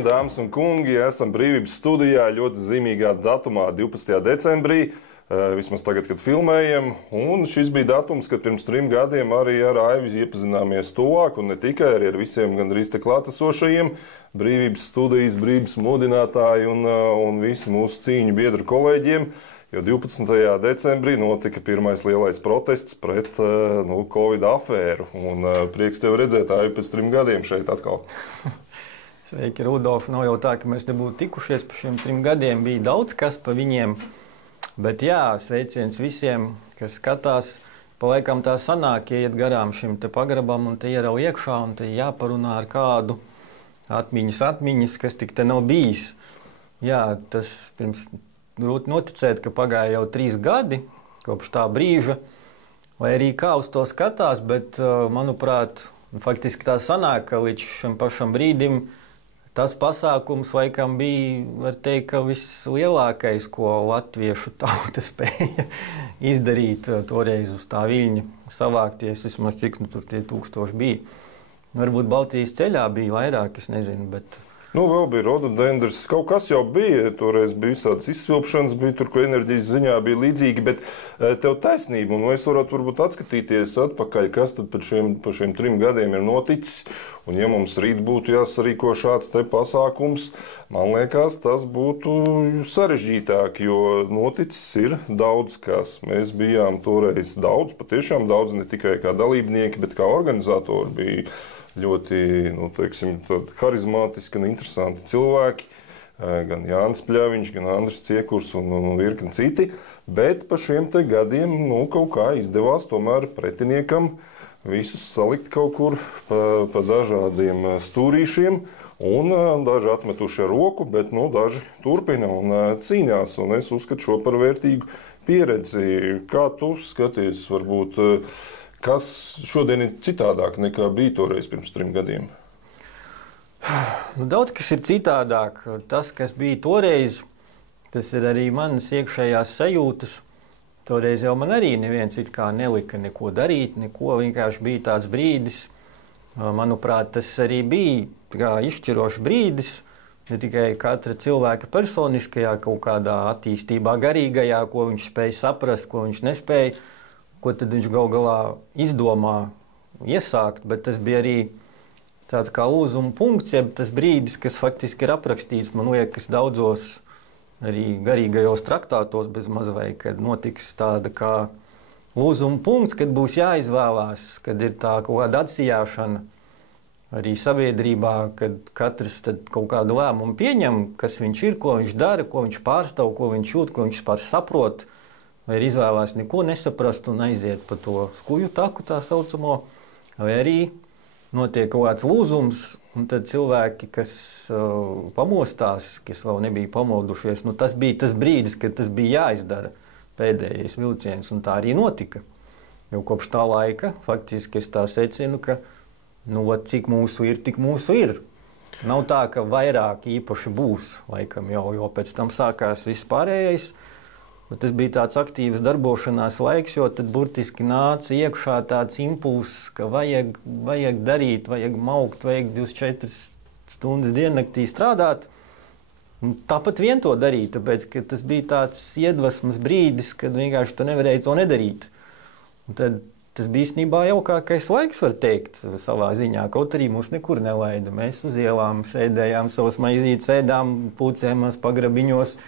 Labdien, dāmas un kungi! Esam Brīvības studijā ļoti zīmīgā datumā, 12. decembrī. Vismaz tagad, kad filmējam. Un šis bija datums, kad pirms 3 gadiem arī ar Aivi iepazināmies tuvāk, un ne tikai arī ar visiem gandrīz te klātesošajiem Brīvības studijas, brīvības modinātāji un visi mūsu cīņu biedru kolēģiem. Jo 12. decembrī notika pirmais lielais protests pret Covid afēru. Un prieks tev redzēt, Aivi, pēc 3 gadiem šeit atkal. Sveiki, Rudolf. Nav jau tā, ka mēs nebūtu tikušies pa šiem 3 gadiem. Bija daudz kas pa viņiem. Bet jā, sveiciens visiem, kas skatās. Pa laikam tā sanāk, iet garām šim te pagrabam un te ierau iekšā un te jāparunā ar kādu atmiņas, kas tik te nav bijis. Jā, tas pirms grūti noticēt, ka pagāja jau 3 gadi kopš tā brīža. Vai arī kā uz to skatās, bet manuprāt, faktiski tā sanāk, ka līdz šim pašam brīdim tas pasākums laikam bija, var teikt, ka vislielākais, ko latviešu tauta spēja izdarīt toreiz uz tā viļņa savākties, vismaz cik tur tie 1000 bija. Varbūt Baltijas ceļā bija vairāk, es nezinu, bet... Vēl bija rododendrs, kaut kas jau bija, toreiz bija visādas izsvilpšanas, bija tur, ko enerģijas ziņā bija līdzīgi, bet tev taisnība, un mēs varbūt atskatīties atpakaļ, kas tad par šiem 3 gadiem ir noticis, un ja mums rīt būtu jāsarīko šāds te pasākums, man liekas, tas būtu sarežģītāk, jo noticis ir daudz kas. Mēs bijām toreiz daudz, patiešām daudz, ne tikai kā dalībnieki, bet kā organizatori bija ļoti, harizmātiski un interesanti cilvēki, gan Jānis Pļaviņš, gan Andris Ciekurs un virkni citi, bet pa šiem te gadiem, kaut kā izdevās tomēr pretiniekam visus salikt kaut kur pa dažādiem stūrīšiem, un daži atmetuši ar roku, bet, daži turpina un cīņās, un es uzskatu šo par vērtīgu pieredzi. Kā tu skaties, varbūt, kas šodien ir citādāk nekā bija toreiz pirms 3 gadiem? Daudz kas ir citādāk. Tas, kas bija toreiz, tas ir arī manas iekšējās sajūtas. Toreiz jau man arī neviens it kā nelika neko darīt, neko, vienkārši bija tāds brīdis. Manuprāt, tas arī bija izšķirošs brīdis, ne tikai katra cilvēka personiskajā kaut kādā attīstībā, garīgajā, ko viņš spēja saprast, ko viņš nespēja, ko tad viņš gal galā izdomā iesākt, bet tas bija arī tāds kā lūzuma punkts, jeb tas brīdis, kas faktiski ir aprakstīts, man liekas, daudzos arī garīgajos traktātos bez mazvai, kad notiks tāda kā lūzuma punkts, kad būs jāizvēlās, kad ir tā kaut kāda atsijāšana arī sabiedrībā, kad katrs tad kaut kādu lēmumu pieņem, kas viņš ir, ko viņš dara, ko viņš pārstāv, ko viņš jūt, ko viņš pār saprot, vai ir izvēlās neko nesaprast un aiziet pa to skuju taku tā saucamo, vai arī notiek kaut kāds lūzums, un tad cilvēki, kas pamostās, kas vēl nebija pamodušies, tas bija tas brīdis, kad tas bija jāizdara pēdējais vilciens, un tā arī notika. Jo kopš tā laika, faktiski es tā secinu, ka cik mūsu ir, tik mūsu ir. Nav tā, ka vairāk īpaši būs, laikam jo pēc tam sākās viss pārējais. Tas bija tāds aktīvs darbošanās laiks, jo tad burtiski nāca iekšā tāds impulss, ka vajag darīt, vajag maukt, vajag 24 stundas diennaktī strādāt. Un tāpat vien to darīt, tāpēc, ka tas bija tāds iedvesmas brīdis, kad vienkārši tu nevarēji to nedarīt. Un tad tas bija īstenībā jaukākais laiks, var teikt, savā ziņā, kaut arī mūs nekur nelaida. Mēs uz ielām sēdējām, savas maizītes ēdām, pūcējāmies pagrabiņos.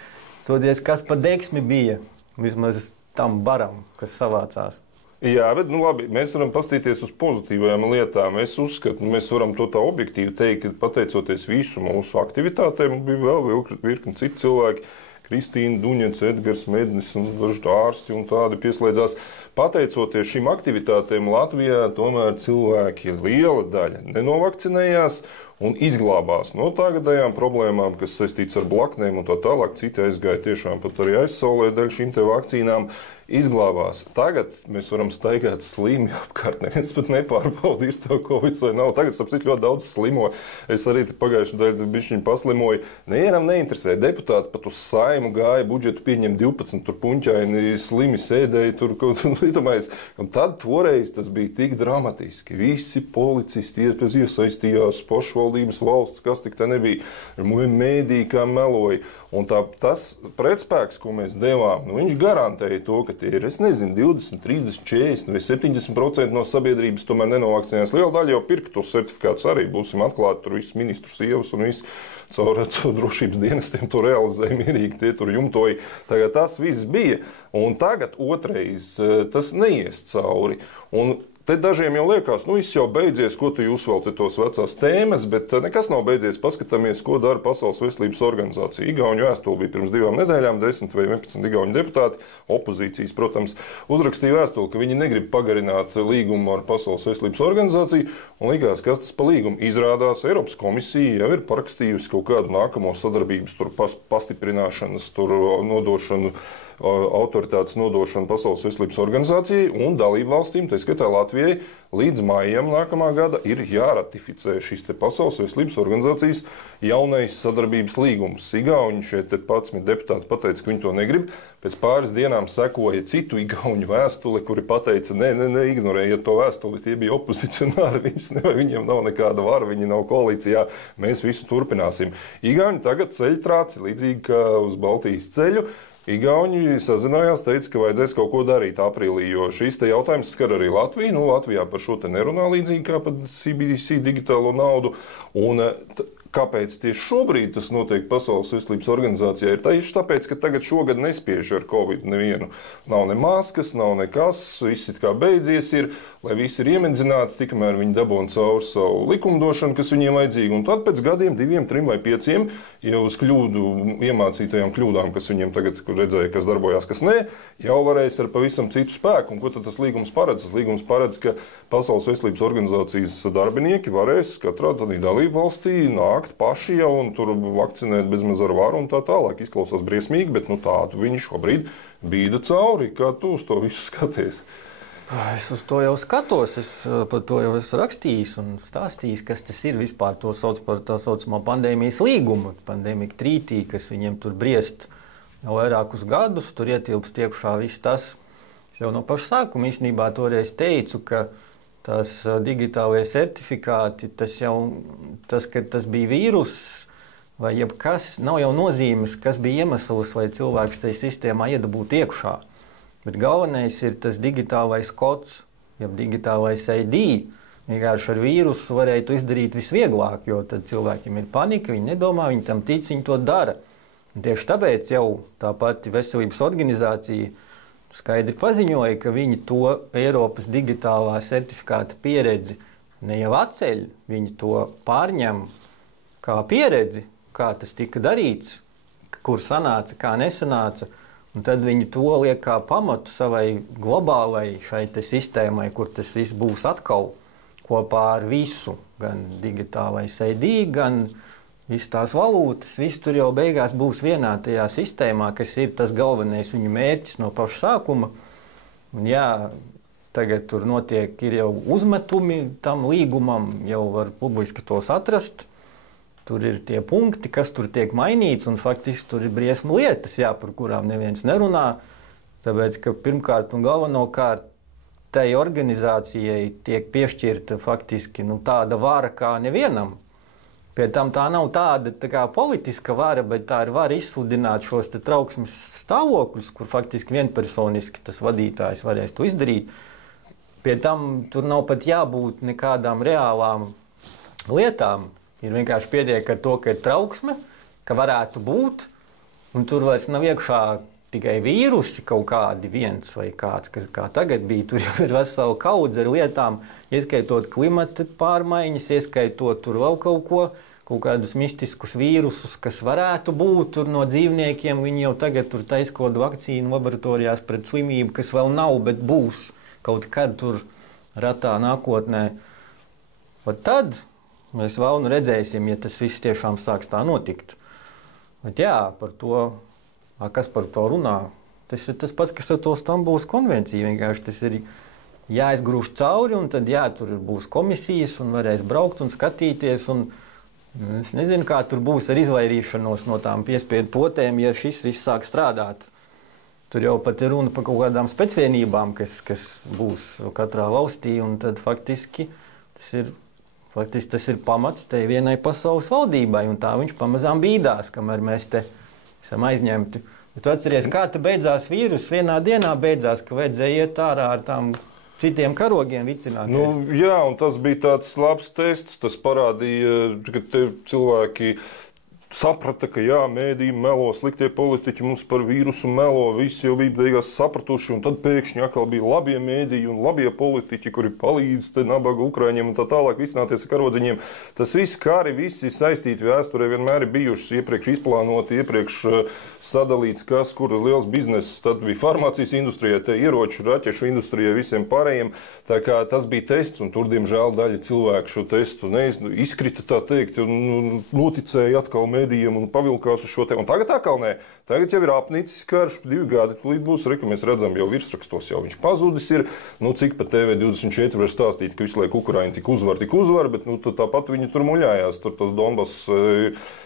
Toties, kas pa deksmi bija, vismaz tam baram, kas savācās. Jā, bet labi, mēs varam pastīties uz pozitīvajām lietām. Es uzskatu, mēs varam to tā objektīvi teikt, ka pateicoties visu mūsu aktivitātēm, bija vēl virkni citi cilvēki, Kristīna Duņets, Edgars Mednis un daži ārsti un tādi pieslēdzās. Pateicoties šīm aktivitātēm Latvijā, tomēr cilvēki liela daļa nenovakcinējās un izglābās no tagadējām problēmām, kas saistīts ar blaknēm un tā tālāk. Citi aizgāja tiešām pat arī aizsaulē dēļ šīm te vakcīnām. Izglābās. Tagad mēs varam staigāt slimi apkārt, neviens pat nepārbauda, ir to Covid vai nav. Tagad, sapcīt, ļoti daudz slimo. Es arī pagājušajā daļā bišķiņu paslimoju. Nevienam neinteresē. Deputāti pat uz Saimu gāja, budžetu pieņem 12, tur puņķaini slimi sēdēja, tur kaut līdamais. Un tad toreiz tas bija tik dramatiski. Visi policisti iesaistījās, pašvaldības pašvaldības valsts, kas tik te nebija, mēdī, kā meloja. Un tas pretspēks, ko mēs devām, viņš garantēja to, ka tie ir, 20, 30, 40 vai 70% no sabiedrības tomēr nenovakcinējās. Liela daļa jau pirka tos certifikātus arī, būsim atklāti, tur viss ministru sievas un viss caur drošības dienestiem to realizēja mierīgi, tie tur jumtoja. Tagad tas viss bija, un tagad otrais tas neies cauri. Un te dažiem jau liekas, viss jau beidzies, ko tu jūs vēl te tos vecās tēmas, bet nekas nav beidzies. Paskatāmies, ko dara Pasaules veselības organizācija. Igauņu vēstuli bija pirms 2 nedēļām, 10 vai 11 igauņu deputāti, opozīcijas, protams, uzrakstīja vēstuli, ka viņi negrib pagarināt līgumu ar Pasaules veselības organizāciju, un likās, kas tas pa līgumu. Izrādās, Eiropas komisija jau ir parakstījusi kaut kādu nākamo sadarbības, tur pastiprināšanas, tur nodošanu, autoritātes nodošanu Pasaules veselības organizācijai un dalību valstīm, tā skaitā Latvijai, līdz maijam nākamā gada ir jāratificē šis te Pasaules veselības organizācijas jaunais sadarbības līgums. Igauņi šeit 11 deputāti pateica, ka viņi to negrib. Pēc pāris dienām sekoja citu igauņu vēstuli, kuri pateica, ignorējiet to vēstuli, tie bija opozicionāri, viņiem nav nekāda vara, viņi nav koalīcijā, mēs visu turpināsim. Igauņi tagad ceļ trāci, līdzīgi kā uz Baltijas ceļu. Igauņi sazinājās, teica, ka vajadzēs kaut ko darīt aprīlī, jo šīs te jautājums skar arī Latviju. Latvijā par šo te nerunā līdzīgi kā par CBDC digitālo naudu. Un kāpēc tieši šobrīd tas notiek Pasaules veselības organizācijā? Ir tieši tāpēc, ka tagad šogad nespiež ar Covid nevienu. Nav ne maskas, nav nekas, viss it kā beidzies ir, lai visi ir iemidzināti, tikmēr viņi dabūna cauri savu likumdošanu, kas viņiem vajadzīga. Un tad pēc gadiem, 2, 3 vai 5, jau uz iemācītajām kļūdām, kas viņiem tagad redzēja, kas darbojās, kas nē, jau varēs ar pavisam citu spēku. Un ko tad tas līgums paredz? Tas līgums paredz, ka Pasaules veselības organizācijas darbinieki varēs katrā dalību valstī nākt paši jau un tur vakcinēt bezmaz ar varu un tā tālāk. Izklausās briesmīgi, bet tādu viņi šobrīd bīda cauri. Kā tu uz to visu skaties? Es uz to jau skatos, es par to jau esmu rakstījis un stāstījis, kas tas ir vispār. To sauc par tā saucamo pandēmijas līgumu, pandēmija trītī, kas viņiem tur briest jau vairākus gadus, tur ietilpst iekšā viss tas. Es jau no paša sākuma īstenībā toreiz teicu, ka tās digitālie certifikāti, ka tas bija vīrus vai jebkas, nav jau nozīmes, kas bija iemesls, lai cilvēks tajā sistēmā iedabūtu iekšā. Bet galvenais ir tas digitālais kods, jeb digitālais ID. Vienkārši ar vīrusu varēja to izdarīt visvieglāk, jo tad cilvēkiem ir panika, viņi nedomā, viņi tam tic, viņi to dara. Un tieši tāpēc jau tā pati veselības organizācija skaidri paziņoja, ka viņi to Eiropas digitālā certifikāta pieredzi ne jau atceļ, viņi to pārņem kā pieredzi, kā tas tika darīts, kur sanāca, kā nesanāca, un tad viņi to liek kā pamatu savai globālai šai te sistēmai, kur tas viss būs atkal kopā ar visu, gan digitālais ID, gan visas tās valūtas, viss tur jau beigās būs vienā tajā sistēmā, kas ir tas galvenais viņu mērķis no paša sākuma. Un jā, tagad tur notiek, ir jau uzmetumi tam līgumam, jau var publiski tos atrast. Tur ir tie punkti, kas tur tiek mainīts, un faktiski tur ir briesmu lietas, jā, par kurām neviens nerunā. Tāpēc, ka pirmkārt un galvenokārt tai organizācijai tiek piešķirta faktiski tāda vara kā nevienam. Pie tam tā nav tāda tā kā politiska vara, bet tā ir vara izsludināt šos trauksmes stāvokļus, kur faktiski vienpersoniski tas vadītājs varēs to izdarīt. Pie tam tur nav pat jābūt nekādām reālām lietām. Ir vienkārši pietiek ar to, ka ir trauksme, ka varētu būt, un tur vairs nav iekšā tikai vīrusi kaut kādi viens vai kāds, kā tagad bija. Tur jau ir vesela kaudze ar lietām, ieskaitot klimata pārmaiņas, ieskaitot tur vēl kaut kādus mistiskus vīrusus, kas varētu būt tur no dzīvniekiem. Viņi jau tagad tur taisa kaut kādu vakcīnu laboratorijās pret slimību, kas vēl nav, bet būs kaut kad tur ratā nākotnē. Un tad mēs vēl redzēsim, ja tas viss tiešām sāks tā notikt. Bet jā, par to, kas par to runā, tas ir tas pats, kas ar to Stambulas konvenciju. Vienkārši tas ir jāizgrūž cauri, un tad jā, tur būs komisijas, un varēs braukt un skatīties, un es nezinu, kā tur būs ar izvairīšanos no tām piespiedu potēm, ja šis viss sāk strādāt. Tur jau pat ir runa par kaut kādām specvienībām, kas būs katrā valstī, un tad faktiski tas ir faktiski tas ir pamats te vienai pasaules valdībai, un tā viņš pamazām bīdās, kamēr mēs te esam aizņemti. Bet atceries, kā te beidzās vīrus, vienā dienā beidzās, ka vajadzēja iet ārā ar tām citiem karogiem vicināties. Nu, jā, un tas bija tāds labs tests, tas parādīja, ka te cilvēki saprata, ka jā, mēdīji melo, sliktie politiķi mums par vīrusu melo, visi jau bija beigās sapratuši, un tad pēkšņi atkal bija labie mēdīji un labie politiķi, kuri palīdz te nabaga Ukraiņiem un tā tālāk visināties ar karodziņiem. Tas viss kari, visi saistīti vēsturē vienmēr ir bijušas iepriekš izplānoti, iepriekš sadalīts, kas, kur ir liels bizness, tad bija farmācijas industrijai, te ieroču, raķešu industrijai, visiem pārējiem. Tā kā tas bija tests, un tur, diemžēl, daļa cilvēku šo testu izkrita, tā teikt, un noticēja atkal mēdījiem un pavilkās uz šo te. Un tagad atkal nē. Tagad jau ir apnicis karš, 2 gadi, tūlīt būs, ka mēs redzam, jau virsrakstos jau viņš pazudis ir. Nu, cik pa TV24 var stāstīt, ka visu laiku Ukraiņi tik uzvar, bet nu, tāpat viņi tur muļājās. Tur tas Donbass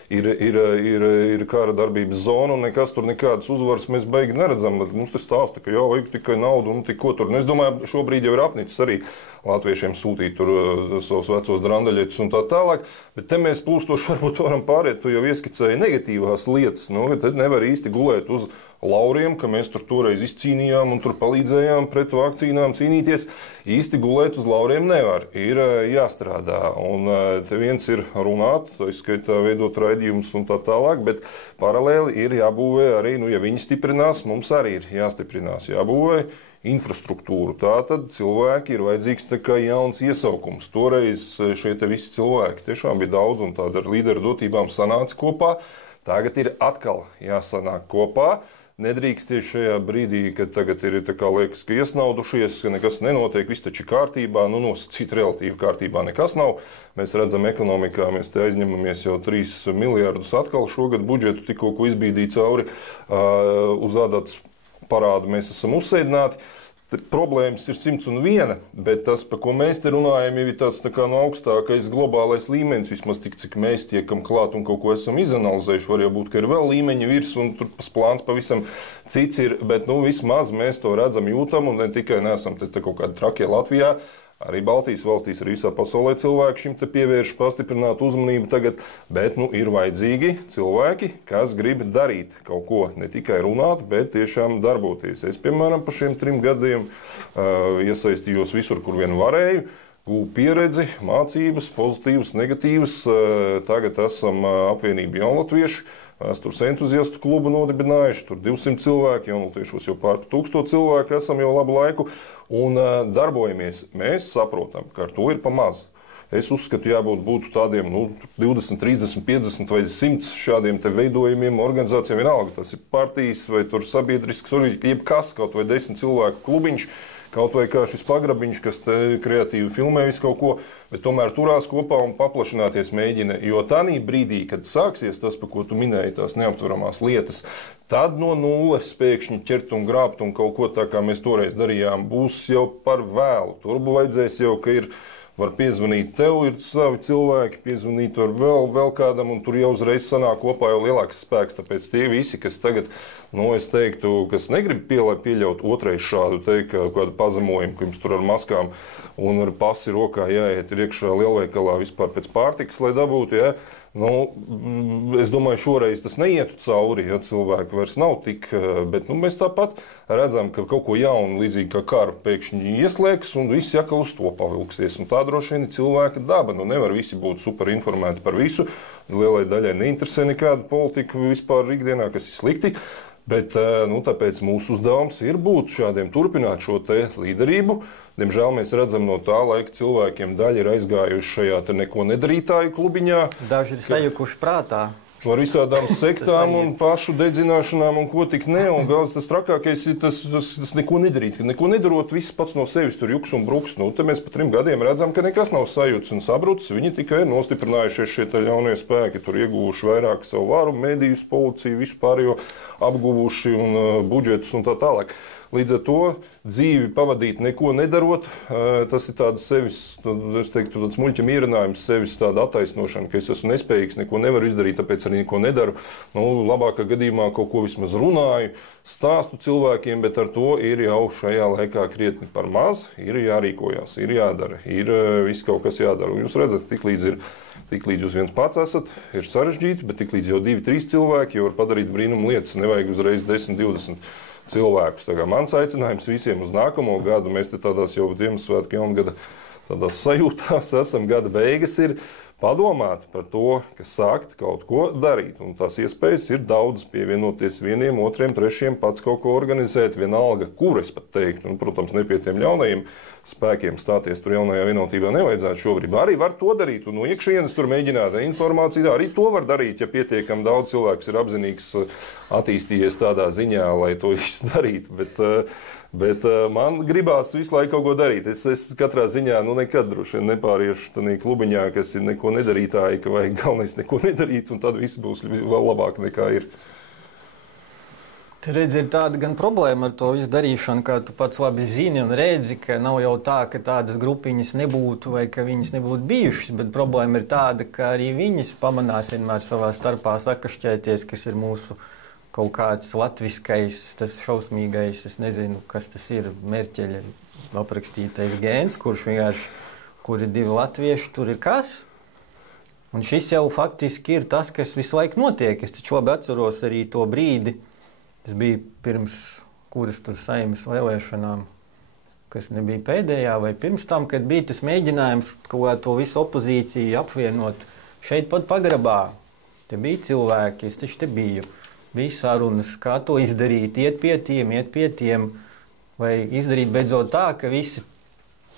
ir kara darbības zona, un nekas tur nekādas uzvaras mēs beigi neredzam. Mums te stāsta, ka jā, vajag tikai naudu un tik ko tur. Un es domāju, šobrīd jau ir apnicis arī latviešiem sūtīt tur savus vecos drandaļietus un tā tālāk. Bet te mēs plūstoši varbūt varam pāriet, tu jau ieskicēji negatīvās lietas. Nu, tad nevar īsti gulēt uz lauriem, ka mēs tur toreiz izcīnījām un tur palīdzējām pret vakcīnām cīnīties. Īsti gulēt uz lauriem nevar. Ir jāstrādā. Un te viens ir runāt, izskaitā veidot raidījumus un tā tālāk, bet paralēli ir jābūvē arī, nu, ja viņi stiprinās, mums arī ir jāstiprinās, jābūvē infrastruktūru. Tātad cilvēki ir vajadzīgs tā kā jauns iesaukums. Toreiz šie te visi cilvēki tiešām bija daudz un tāda ar līderu dotībām sanāca kopā. Tagad ir atkal jāsanāk kopā. Nedrīkst tieši šajā brīdī, kad tagad ir tā kā liekas, ka iesnaudušies, ka nekas nenotiek, viss taču kārtībā, nu nosacīt relatīvi kārtībā nekas nav. Mēs redzam ekonomikā, mēs te aizņemamies jau 3 miljardus atkal šogad budžetu, tikko ko izbīdīja cauri uz ādātas parādu mēs esam uzsēdināti. Problēmas ir 101, bet tas, par ko mēs te runājam, jau ir tāds tā kā no augstākais globālais līmenis, vismaz tik, cik mēs tiekam klāt un kaut ko esam izanalizējuši. Var jau būt, ka ir vēl līmeņi virs un tur plāns pavisam cits ir, bet nu vismaz mēs to redzam, jūtam un ne tikai neesam te kaut kādi trakie Latvijā. Arī Baltijas valstīs, arī visā pasaulē cilvēki šim te pievērš pastiprinātu uzmanību tagad, bet nu ir vajadzīgi cilvēki, kas grib darīt kaut ko, ne tikai runāt, bet tiešām darboties. Es, piemēram, pa šiem 3 gadiem iesaistījos visur, kur vien varēju, gūvu pieredzi, mācības, pozitīvas, negatīvas. Tagad esam apvienība Jaunlatvieši, vēstures entuziastu klubu nodibinājuši, tur 200 cilvēki, jaunlatviešos jau pār 1000 cilvēku esam jau labu laiku un darbojamies. Mēs saprotam, ka ar to ir pa maz. Es uzskatu, jābūt tādiem 20, 30, 50 vai 100 šādiem te veidojumiem, organizācijām vienalga. Tas ir partijas vai tur sabiedrisks, jebkas, kaut vai 10 cilvēku klubiņš, kaut vai kā šis pagrabiņš, kas te kreatīvi filmē visu kaut ko, bet tomēr turās kopā un paplašināties mēģina. Jo tādā brīdī, kad sāksies tas, par ko tu minēji, tās neaptveramās lietas, tad no nulles pēkšņi ķert un grābt un kaut ko tā, kā mēs toreiz darījām, būs jau par vēlu. Tur vajadzēs jau, ka var piezvanīt tev, ir savi cilvēki, piezvanīt var vēl kādam, un tur jau uzreiz sanāk kopā jau lielāks spēks. Tāpēc tie visi, kas tagad, es teiktu, kas negrib pieļaut otrais šādu kādu pazemojumu, ka jums tur ar maskām un ar pasi rokā jāiet iekšā lielveikalā vispār pēc pārtikas, lai dabūtu, ja? Es domāju, šoreiz tas neietu cauri, ja cilvēki vairs nav tik, bet mēs tāpat redzam, ka kaut ko jaunu, līdzīgi kā karu, pēkšņi ieslēgs un visi atkal uz to pavilksies. Un tā droši vien ir cilvēka daba. Nevar visi būt super informēti par visu. Lielai daļai neinteresē nekāda politika vispār ikdienā, kas ir slikti. Bet tāpēc mūsu uzdevums ir būt šādiem, turpināt šo te līderību. Diemžēl mēs redzam no tā laika cilvēkiem daļa ir aizgājuši šajā te neko nedarītāju klubiņā. Daži ir sajukuši prātā. Ar visādām sektām un pašu dedzināšanām un ko tik ne. Un galvas tas trakākais ir tas neko nedarīt. Neko nedarot, viss pats no sevis tur juks un bruks. Te mēs pa 3 gadiem redzam, ka nekas nav sajūts un sabrucis. Viņi tikai ir nostiprinājušies šie ļaunie spēki. Tur ieguvuši vairāk savu varu, medijus, policiju, visu pārējo apguvuši un budžetus un tā tālāk. Līdz ar to dzīvi pavadīt neko nedarot, tas ir tāds sevis, es teiktu, tāds muļķa mierinājums, sevis tāda attaisnošana, ka es esmu nespējīgs, neko nevaru izdarīt, tāpēc arī neko nedaru. Nu, labākā gadījumā kaut ko vismaz runāju, stāstu cilvēkiem, bet ar to ir jau šajā laikā krietni par maz, ir jārīkojās, ir jādara, ir viss kaut kas jādara. Un jūs redzat, tiklīdz jūs viens pats esat, ir sarežģīti, bet tiklīdz jau 2-3 cilvēki jau var padarīt brīnumu lietas, nevajag uzreiz 10-20 cilvēkus. Tā kā mans aicinājums visiem uz nākamo gadu, mēs te tādās jau Ziemassvētku jaungada tādās sajūtās esam, gada beigas ir padomāt par to, ka sākt kaut ko darīt. Un tās iespējas ir daudz, pievienoties vieniem, otriem, trešiem, pats kaut ko organizēt, vienalga, kur es pat teiktu. Un, protams, ne pie tiem jaunajiem spēkiem stāties tur jaunajā vienotībā nevajadzētu šobrīd. Arī var to darīt un no iekšienes tur mēģināt informāciju. Arī to var darīt, ja pietiekami daudz cilvēks ir apzinīgs attīstījies tādā ziņā, lai to izdarītu. Bet man gribās visu laiku kaut ko darīt. Es katrā ziņā nekad droši vien nepāriešu tādā klubiņā, kas ir neko nedarītāji, ka vajag galvenais neko nedarīt, un tad viss būs vēl labāk nekā ir. Te redzi, ir tāda gan problēma ar to visu darīšanu, kā tu pats labi zini un redzi, ka nav jau tā, ka tādas grupiņas nebūtu vai ka viņas nebūtu bijušas, bet problēma ir tāda, ka arī viņas pamanās vienmēr savā starpā sakašķēties, kas ir mūsu kaut kāds latviskais, tas šausmīgais, es nezinu, kas tas ir, Merķeļa aprakstītais gēns, kurš vienkārši, kur ir 2 latvieši, tur ir kas? Un šis jau faktiski ir tas, kas visu laiku notiek. Es taču labi atceros arī to brīdi, tas bija pirms kuras tur Saeimas vēlēšanām, kas nebija pēdējā vai pirms tam, kad bija tas mēģinājums kaut kā to visu opozīciju apvienot šeit pat pagrabā. Te bija cilvēki, es taču te biju. Bija sarunas, kā to izdarīt, iet pie tiem, vai izdarīt beidzot tā, ka visi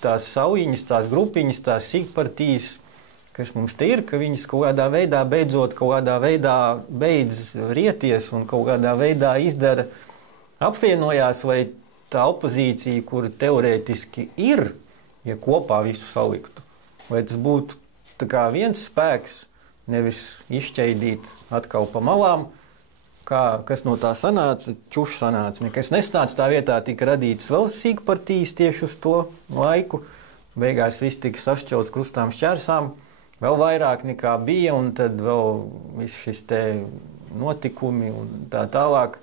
tās saujiņas, tās grupiņas, tās sīkpartijas, kas mums te ir, ka viņas kaut kādā veidā beidzot, kaut kādā veidā beidz rieties un kaut kādā veidā izdara, apvienojās, vai tā opozīcija, kura teorētiski ir, ja kopā visu saliktu, vai tas būtu tā kā viens spēks, nevis izšķaidīt atkal pa malām, kas no tā sanāca, čuši sanāca, nekas nesnāca, tā vietā tika radītas vēl sīkpartijas tieši uz to laiku, beigās viss tika sašķelts krustām šķērsām, vēl vairāk nekā bija, un tad vēl viss šis te notikumi un tā tālāk.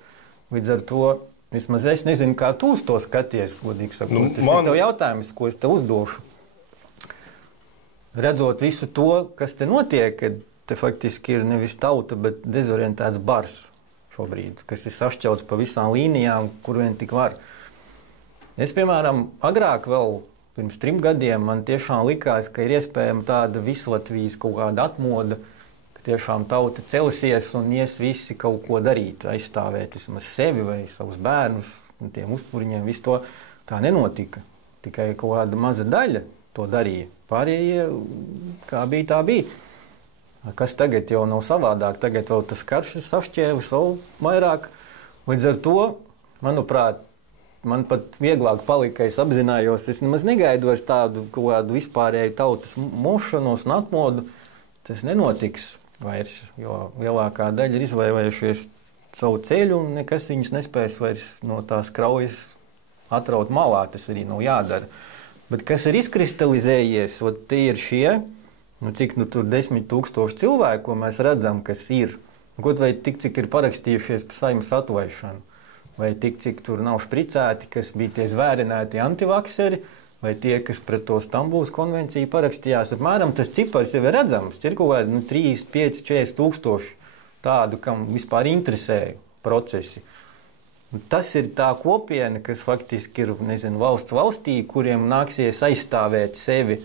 Līdz ar to, vismaz es nezinu, kā tu uz to skaties, godīgi sakot. Tas ir tev jautājums, ko es te uzdošu. Redzot visu to, kas te notiek, kad te faktiski ir nevis tauta, bet dezorientēts bars šobrīd, kas ir sašķelts pa visām līnijām, kur vien tik var. Es, piemēram, agrāk vēl pirms 3 gadiem man tiešām likās, ka ir iespējama tāda vislatvijas kaut kāda atmoda, ka tiešām tauta celsies un ies visi kaut ko darīt, aizstāvēt vismaz sevi vai savus bērnus, un tiem uzpuriņiem, visu to tā nenotika. Tikai kaut kāda maza daļa to darīja. Pārējie, kā bija, tā bija. Kas tagad jau nav savādāk, tagad vēl tas karš ir sašķēvis vēl vairāk. Līdz ar to, manuprāt, man pat vieglāk palika, es apzinājos, es nemaz negaidu vairs tādu kaut kādu vispārēju tautas mošanos un atmodu. Tas nenotiks vairs, jo lielākā daļa ir izvēlējušies savu ceļu un nekas viņus nespēs vairs no tās kraujas atraut malā, tas arī nav jādara. Bet kas ir izkristalizējies, tie ir šie, cik tur 10 000 cilvēku, ko mēs redzam, kas ir, kaut vai tik, cik ir parakstījušies par Saeimas atlaišanu. Vai tik, cik tur nav špricēti, kas bija tie zvērināti antivakseri, vai tie, kas pret to Stambulas konvenciju parakstījās. Apmēram tas cipars jau ir redzams. Ir kaut kādi 3, 5, 40 tūkstoši tādu, kam vispār interesē procesi. Tas ir tā kopiena, kas faktiski ir, nezinu, valsts valstī, kuriem nāksies aizstāvēt sevi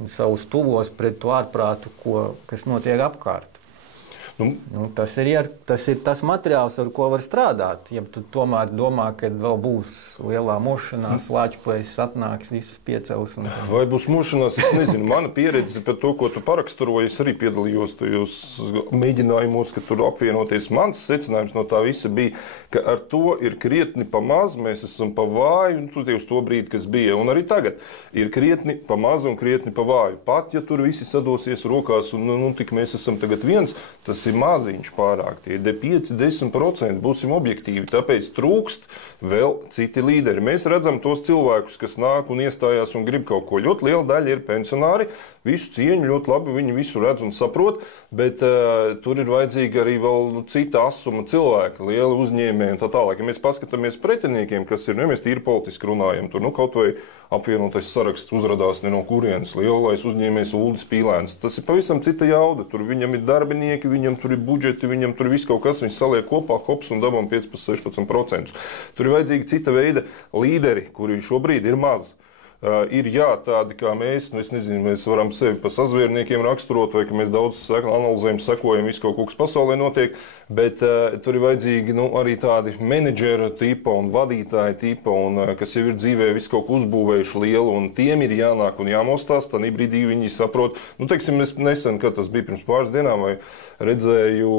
un savus tuvos pret to ārprātu, kas notiek apkārt. Tas ir tas materiāls, ar ko var strādāt. Ja tu tomēr domā, ka vēl būs lielā mošanās, Lāčplēsis atnāks, visus piecels. Vai būs mošanās, es nezinu. Mana pieredze par to, ko tu paraksturoji, es arī piedalījos tajos mēģinājumos, ka tur apvienoties. Mans secinājums no tā visa bija, ka ar to ir krietni pa maz, mēs esam pa vāju, un uz to brīdi, kas bija. Un arī tagad ir krietni pa maz un krietni pa vāju. Pat, ja tur visi sadosies rokās un tik mēs esam tagad viens, tas ir maziņš pārāk, tie ir 5–10%, būsim objektīvi, tāpēc trūkst vēl citi līderi. Mēs redzam tos cilvēkus, kas nāk un iestājās un grib kaut ko. Ļoti liela daļa ir pensionāri, visu cieņu, ļoti labi, viņi visu redz un saprot, bet tur ir vajadzīga arī vēl cita asuma cilvēki, lieli uzņēmēji un tā tālāk. Ja mēs paskatāmies pretiniekiem, kas ir, mēs tīri politiski runājam, tur kaut vai apvienotais saraksts uzradās ne no kurienes, lielais uzņēmējs Uldis Pīlēns. Tas ir pavisam cita jauda. Tur viņam ir darbinieki, viņam tur ir budžeti, viņam tur ir viss kaut kas, viņi saliek kopā, hops un dabam 15–16%. Tur ir vajadzīgi cita veida līderi, kuri šobrīd ir maz. Ir tādi kā mēs, es nezinu, mēs varam sevi pa sazvērniekiem raksturot, vai ka mēs daudz analizējam, sekojam, visu kaut kas pasaulē notiek, bet tur ir vajadzīgi arī tādi menedžera tipa un vadītāja tipa, un kas jau ir dzīvē visu kaut ko uzbūvējuši lielu, un tiem ir jānāk un jāmostās, tad brīdī viņi saprot. Teiksim, es nesen, kad tas bija pirms pāris dienām, vai redzēju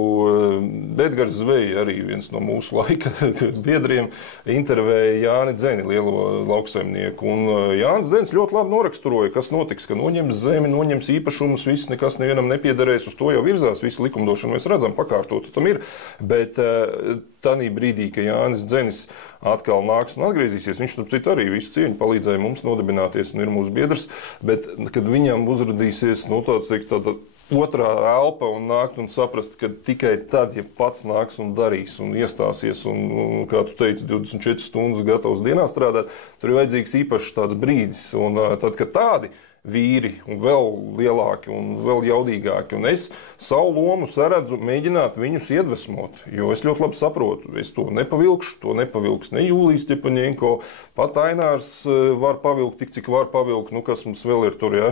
Edgars Zveji, arī viens no mūsu laika biedriem, intervēja Jāni Dzeni, lielo lauksaimnieku, un Jānis Dzens ļoti labi noraksturoja, kas notiks, ka noņems zemi, noņems īpašumus, viss nekas nevienam nepiederēs, uz to jau virzās, visu likumdošanu mēs redzam, pakārtot tam ir, bet tanī brīdī, ka Jānis Dzenis atkal nāks un atgriezīsies, viņš tur citu arī visu cieņu palīdzēja mums nodibināties un ir mūsu biedrs, bet kad viņam uzradīsies, tāda otrā elpa un nākt un saprast, ka tikai tad, ja pats nāks un darīs un iestāsies un kā tu teici, 24 stundas gatavs dienā strādāt, tur ir vajadzīgs īpašs tāds brīdis. Un tad, kad tādi vīri un vēl lielāki un vēl jaudīgāki, un es savu lomu saredzu mēģināt viņus iedvesmot, jo es ļoti labi saprotu, es to nepavilkšu, to nepavilks ne Jūlijas Stepaņenko, pat Ainārs var pavilkt tik, cik var pavilkt, kas mums vēl ir tur, ja?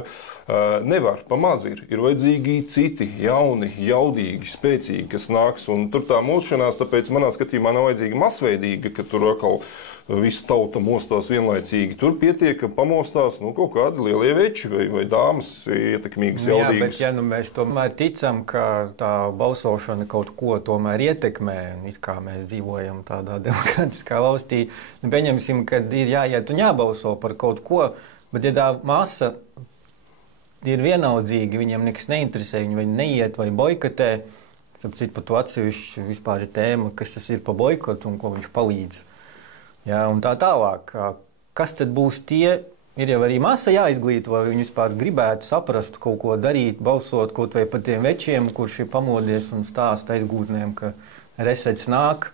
Nevar, pamaz ir vajadzīgi citi, jauni, jaudīgi, spēcīgi, kas nāks, un tur tā mūšanās, tāpēc manā skatījumā nav vajadzīga masveidīga, ka tur atkal visa tauta mostās vienlaicīgi. Tur pietiek, ka pamostās kaut kādi lielie veči vai dāmas ietekmīgas, jaudīgas. Jā, bet mēs tomēr ticam, ka tā balsošana kaut ko tomēr ietekmē, it kā mēs dzīvojam tādā demokrātiskā valstī, pieņemsim, kad ir jāiet un jābalso par kaut ko, bet ja tā masa ir vienaldzīgi, viņiem nekas neinteresē, viņi neiet vai boikotē, tāpēc par to atsevišķi vispār ir tēma, kas tas ir pa boikotu un ko viņš palīdz. Jā, un tā tālāk, kas tad būs tie, ir jau arī masa jāizglīto, vai viņi vispār gribētu saprast kaut ko darīt, balsot kaut vai par tiem večiem, kurš ir pamodies un stāsta aizgūtnēm, ka resets nāk,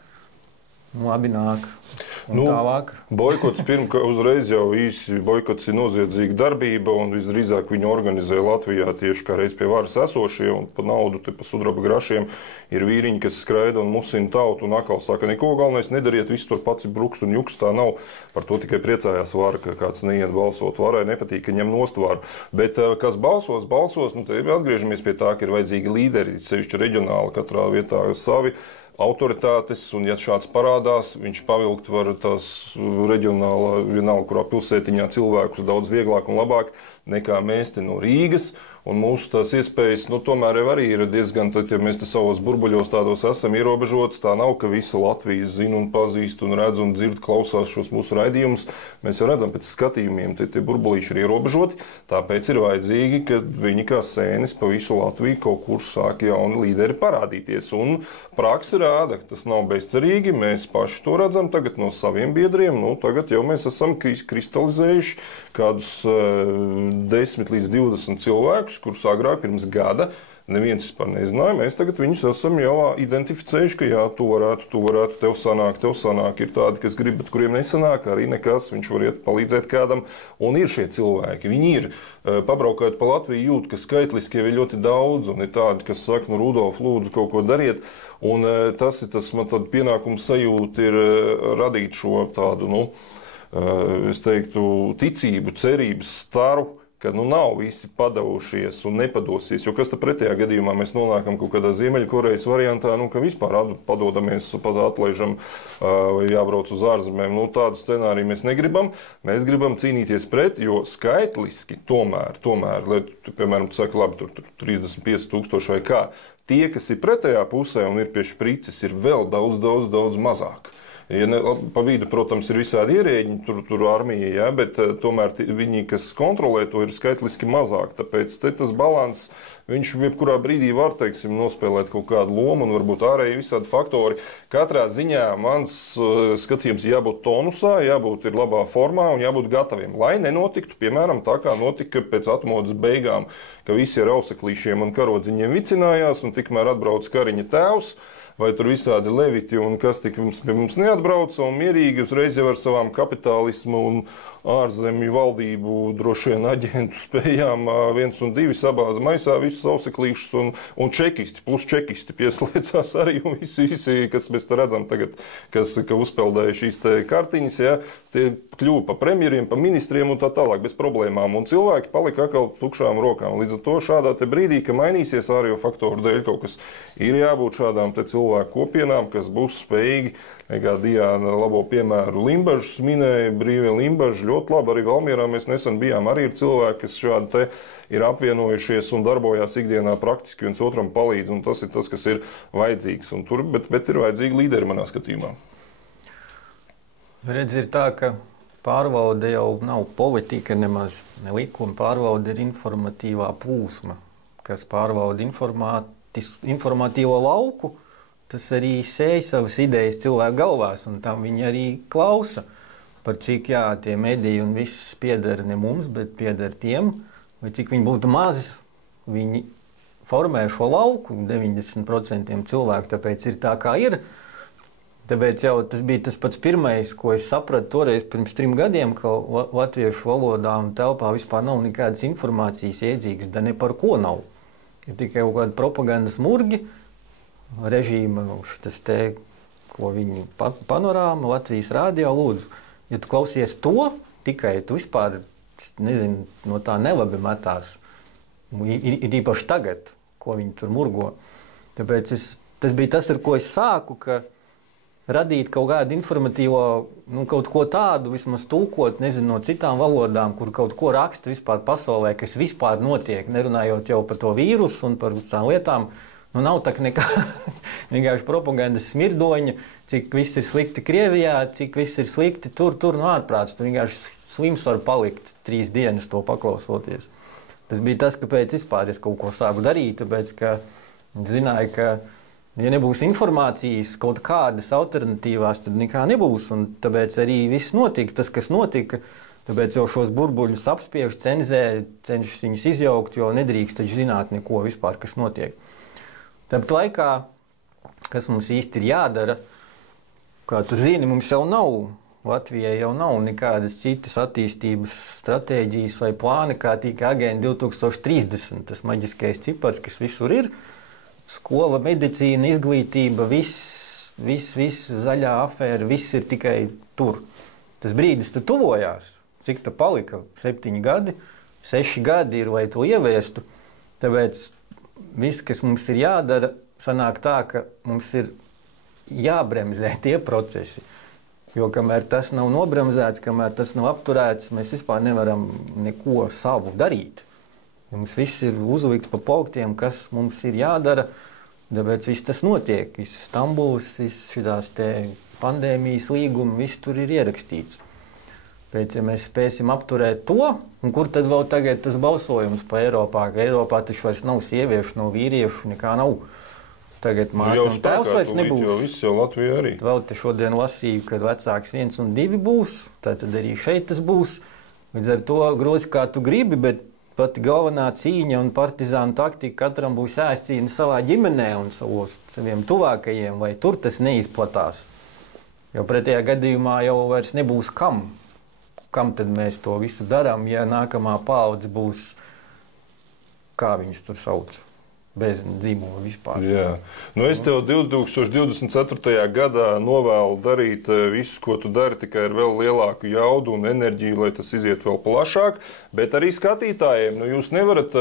abi nāk. Tālāk. Boikots uzreiz jau īsi, boikots ir noziedzīga darbība un visdrīzāk viņu organizē Latvijā tieši kā reiz pie varas esošie un pa naudu, pa sudraba grašiem ir vīriņi, kas skraida un musina tautu un atkal saka, neko galvenais nedariet, viss tur pats ir bruks un juks, tā nav. Par to tikai priecājās vara, ka kāds neiet balsot. Varai nepatīk, ka ņem nost varu. Bet kas balsos, te atgriežamies pie tā, ka ir vajadzīgi līderi, sevišķi reģionāli, katrā vietā savi autoritātes, un ja šāds parādās, viņš pavilkt var tās reģionālā, vienalga, kurā pilsētiņā cilvēkus daudz vieglāk un labāk nekā mēs te no Rīgas, un mūsu tās iespējas, tomēr arī ir diezgan, tad, ja mēs te savos burbuļos tādos esam ierobežotas, tā nav, ka visa Latvija zina un pazīst un redz un dzird, klausās šos mūsu raidījumus. Mēs jau redzam pēc skatījumiem, tie burbulīši ir ierobežoti, tāpēc ir vajadzīgi, ka viņi kā sēnis pa visu Latviju kaut kur sāk jauni līderi parādīties. Un praksa rāda, ka tas nav bezcerīgi, mēs paši to redzam tagad no saviem biedriem, tagad jau mēs esam kristalizējuši kādus 10 līdz 20 cilvēkus, kurus agrāk pirms gada neviens vispār nezināja. Mēs tagad viņus esam jau identificējuši, ka jā, tu varētu, tev sanāk, ir tādi, kas grib, bet kuriem nesanāk, arī nekas, viņš var iet palīdzēt kādam, un ir šie cilvēki. Viņi ir, pabraukājot pa Latviju, jūt, ka skaitliski jau ir ļoti daudz, un ir tādi, kas saka, Rudolf, lūdzu, kaut ko dariet, un tas man tad pienākums sajūta ir radīt šo tādu, es teiktu, ticību, cerības staru, ka nav visi padavušies un nepadosies, jo kas tad pretējā gadījumā mēs nonākam kaut kādā Ziemeļkorejas variantā, ka vispār padodamies, atlaižam vai jābrauc uz ārzemēm. Tādu scenāriju mēs negribam. Mēs gribam cīnīties pret, jo skaitliski tomēr, lai, piemēram, tu saki, labi, tur 35,000 vai kā, tie, kas ir pretējā pusē un ir pie šprices, ir vēl daudz mazāk. Ja ne, pa vidu, protams, ir visādi ierēģi, tur armija, ja, bet tomēr viņi, kas kontrolē to, ir skaitliski mazāk. Tāpēc tas balans, viņš jebkurā brīdī var, teiksim, nospēlēt kaut kādu lomu un varbūt ārēji visādi faktori. Katrā ziņā mans skatījums jābūt tonusā, jābūt ir labā formā un jābūt gataviem, lai nenotiktu, piemēram, tā kā notika pēc atmodas beigām, ka visi ar auseklīšiem un karodziņiem vicinājās un tikmēr atbrauc kariņa tēvs, vai tur visādi leviti un kas tik pie mums neatbrauca un mierīgi uzreiz jau ar savām kapitālismu un ārzemju valdību droši vien aģentu spējām 1 un 2 sabāza maisā visus auseklīšus un čekisti, plus čekisti pieslēdzās arī un visi, kas mēs te redzam tagad, ka uzpeldēja šīs te kartiņas, ja, tie kļuva pa premjeriem, pa ministriem un tā tālāk bez problēmām un cilvēki palika atkal tukšām rokām. Līdz ar to šādā te brīdī, ka mainīsies ārējo faktoru dēļ kaut kas, ir jābūt šādām te cilvēku kopienām, kas būs spējīgi, kā Diāna labo piemēru Limbažus minēja, brīvie Limbaži, ļoti labi, arī Valmierā mēs nesen bijām, arī ir cilvēki, kas šādi te ir apvienojušies un darbojās ikdienā praktiski viens otram palīdz, un tas ir tas, kas ir vajadzīgs, un tur, bet ir vajadzīgi līderi manā skatījumā. Redz, ir tā, ka pārvalde jau nav politika nemaz, ne likuma, pārvalde ir informatīvā plūsma, kas pārvalda informatīvo lauku, tas arī sēj savas idejas cilvēku galvās, un tam viņi arī klausa, par cik tie mediji un viss pieder ne mums, bet pieder tiem, vai cik viņi būtu mazi, viņi formē šo lauku 90% cilvēku, tāpēc ir tā, kā ir. Tāpēc jau tas bija tas pats pirmais, ko es sapratu toreiz pirms 3 gadiem, ka latviešu valodā un telpā vispār nav nekādas informācijas iedzīgas, da ne par ko nav. Ir tikai kaut kādi propagandas murgi, režīma, šitas te, ko viņi panorāma, Latvijas rādio lūdzu. Ja tu klausies to, tikai tu vispār, nezinu, no tā nelabi metās. Ir īpaši tagad, ko viņi tur murgo. Tāpēc tas bija tas, ar ko es sāku, ka radīt kaut kādu informatīvo, kaut ko tādu, vismaz tulkot, nezinu, no citām valodām, kur kaut ko raksta vispār pasaulē, kas vispār notiek, nerunājot jau par to vīrusu un par tām lietām. Nav tā nekā vienkārši propagandas smirdoņa, cik viss ir slikti Krievijā, cik viss ir slikti tur, ārprāts. Tu vienkārši slims var palikt 3 dienas to paklausoties. Tas bija tas, kāpēc vispār es kaut ko sāku darīt, tāpēc, ka zināju, ka ja nebūs informācijas kaut kādas alternatīvās, tad nekā nebūs, un tāpēc arī viss notika, tas, kas notika, tāpēc jau šos burbuļus apspiež, cenzē, cenšas viņus izjaukt, jo nedrīkst taču zināt neko vispār, kas notiek. Tāpat laikā, kas mums īsti ir jādara, kā tu zini, mums jau nav, Latvijai jau nav nekādas citas attīstības stratēģijas vai plāni, kā tikai Agenda 2030, tas maģiskais cipars, kas visur ir, skola, medicīna, izglītība, viss zaļā afēra, viss ir tikai tur. Tas brīdis te tuvojās, cik ta palika, 7 gadi, 6 gadi ir, lai to ieviestu, tāpēc viss, kas mums ir jādara, sanāk tā, ka mums ir jābremzē tie procesi. Jo kamēr tas nav nobremzēts, kamēr tas nav apturēts, mēs vispār nevaram neko savu darīt. Ja mums viss ir uzlikts pa plauktiem, kas mums ir jādara, tāpēc viss tas notiek. Viss Stambuls, viss šitās te pandēmijas līgumi, viss tur ir ierakstīts. Pēc, ja mēs spēsim apturēt to, un kur tad vēl tagad tas balsojums pa Eiropā, ka Eiropā taču vairs nav sieviešu, nav vīriešu, nekā nav. Tagad māte un tēvs vairs nebūs. Jau viss jau Latvijā arī. Vēl te šodien lasīju, kad vecāks 1 un 2 būs, tad arī šeit tas būs. Līdz ar to grozi kā tu gribi, bet pati galvenā cīņa un partizānu taktika katram būs jāizcīna savā ģimenē un saviem tuvākajiem, vai tur tas neizplatās. Jo pretējā gadījumā jau vairs nebūs kam. Kam tad mēs to visu darām, ja nākamā paudze būs, kā viņus tur sauc, bez dzimuma vispār? Jā. Es tev 2024. gadā novēlu darīt visu, ko tu dari, tikai ar vēl lielāku jaudu un enerģiju, lai tas iziet vēl plašāk, bet arī skatītājiem. Jūs nevarat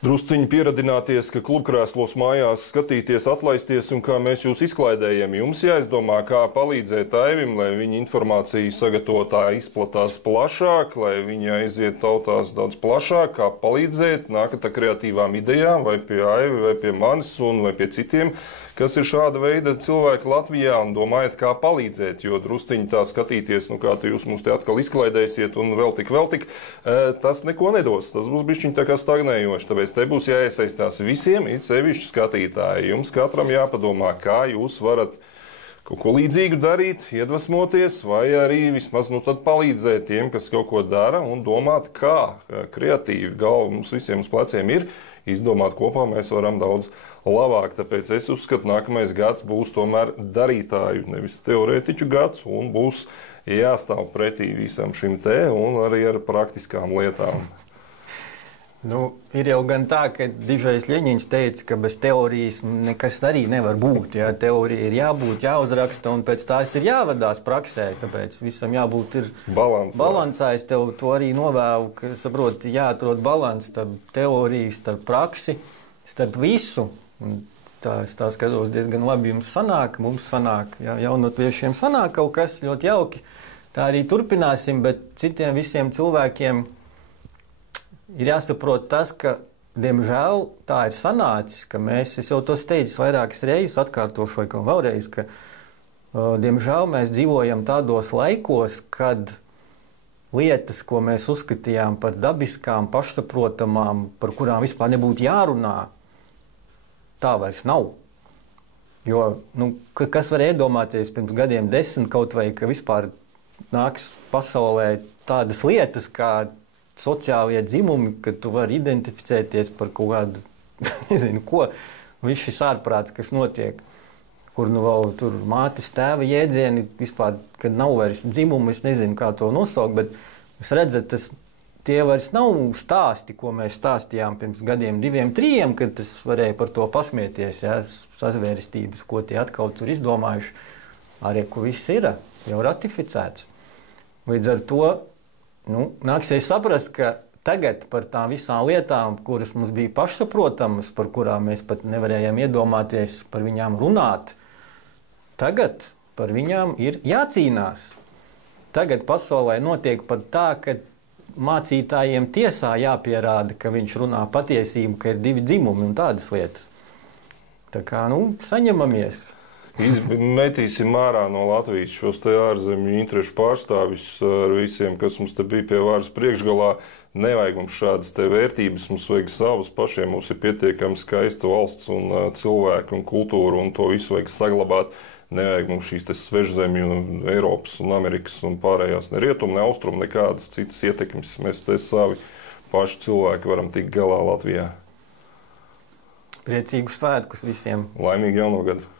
drusciņi pieradināties, ka klubkrēslos mājās skatīties, atlaisties un kā mēs jūs izklaidējam. Jums jāizdomā, kā palīdzēt Aivim, lai viņa informācija sagatavotā izplatās plašāk, lai viņa aiziet tautās daudz plašāk, kā palīdzēt, nākat ar kreatīvām idejām vai pie Aivi, vai pie manis un vai pie citiem, kas ir šāda veida cilvēki Latvijā un domājat, kā palīdzēt, jo drusciņi tā skatīties, nu kā jūs mums te atkal izklaidēsiet un vēl tik, tas neko nedos. Tas būs bišķiņ tā kā stagnējoši, tāpēc te būs jāiesaistās visiem, it sevišķi skatītāji. Jums katram jāpadomā, kā jūs varat kaut ko līdzīgu darīt, iedvesmoties, vai arī vismaz nu tad palīdzēt tiem, kas kaut ko dara un domāt, kā kreatīvi galva mums visiem uz pleciem ir, izdomāt kopā mēs varam daudz labāk. Tāpēc es uzskatu, nākamais gads būs tomēr darītāju, nevis teorētiķu gads, un būs jāstāv pretī visam šim te un arī ar praktiskām lietām. Nu, ir jau gan tā, ka Dižais Ļeņins teica, ka bez teorijas nekas arī nevar būt. Ja? Teorija ir jābūt, jāuzraksta, un pēc tās ir jāvadās praksē. Tāpēc visam jābūt balansā. Es tev to arī novēlu, ka, saproti, jāatrod balans starp teoriju, starp praksi, starp visu. Un tā skatos diezgan labi jums sanāk, mums sanāk, jaunatviešiem sanāk kaut kas ļoti jauki. Tā arī turpināsim, bet citiem visiem cilvēkiem ir jāsaprot tas, ka, diemžēl, tā ir sanācis, ka mēs, es jau to teicu vairākas reizes, atkārtošu vai vēlreiz, ka, diemžēl, mēs dzīvojam tādos laikos, kad lietas, ko mēs uzskatījām par dabiskām, pašsaprotamām, par kurām vispār nebūtu jārunā, tā vairs nav. Jo, nu, kas var iedomāties pirms gadiem 10 kaut vai, ka vispār nāks pasaulē tādas lietas, kā sociālie dzimumi, ka tu vari identificēties par kaut kādu, nezinu ko, viss šis ārprāts, kas notiek, kur nu vēl tur mātes tēva jēdzieni, vispār, kad nav vairs dzimumu, es nezinu, kā to nosaukt, bet jūs redzat, tie vairs nav stāsti, ko mēs stāstījām pirms gadiem 2, 3, kad tas varēja par to pasmieties, ja, sazvērstības, ko tie atkal tur izdomājuši, arī, ko viss ir jau ratificēts. Līdz ar to, nu, nāksies saprast, ka tagad par tām visām lietām, kuras mums bija pašsaprotamas, par kurām mēs pat nevarējām iedomāties par viņām runāt, tagad par viņām ir jācīnās. Tagad pasaulē notiek pat tā, ka mācītājiem tiesā jāpierāda, ka viņš runā patiesību, ka ir 2 dzimumi un tādas lietas. Tā kā, nu, saņemamies. Metīsim ārā no Latvijas šos te ārzemju interešu pārstāvis ar visiem, kas mums te bija pie varas priekšgalā. Nevajag mums šādas te vērtības, mums vajag savas pašiem, mums ir pietiekami skaista valsts un cilvēki un kultūra un to visu vajag saglabāt. Nevajag mums šīs te svežzemju, Eiropas un Amerikas un pārējās ne rietumu, ne austrumu, nekādas citas ietekmes. Mēs te savi paši cilvēki varam tikt galā Latvijā. Priecīgus svētkus visiem! Laimīgu jauno gadu!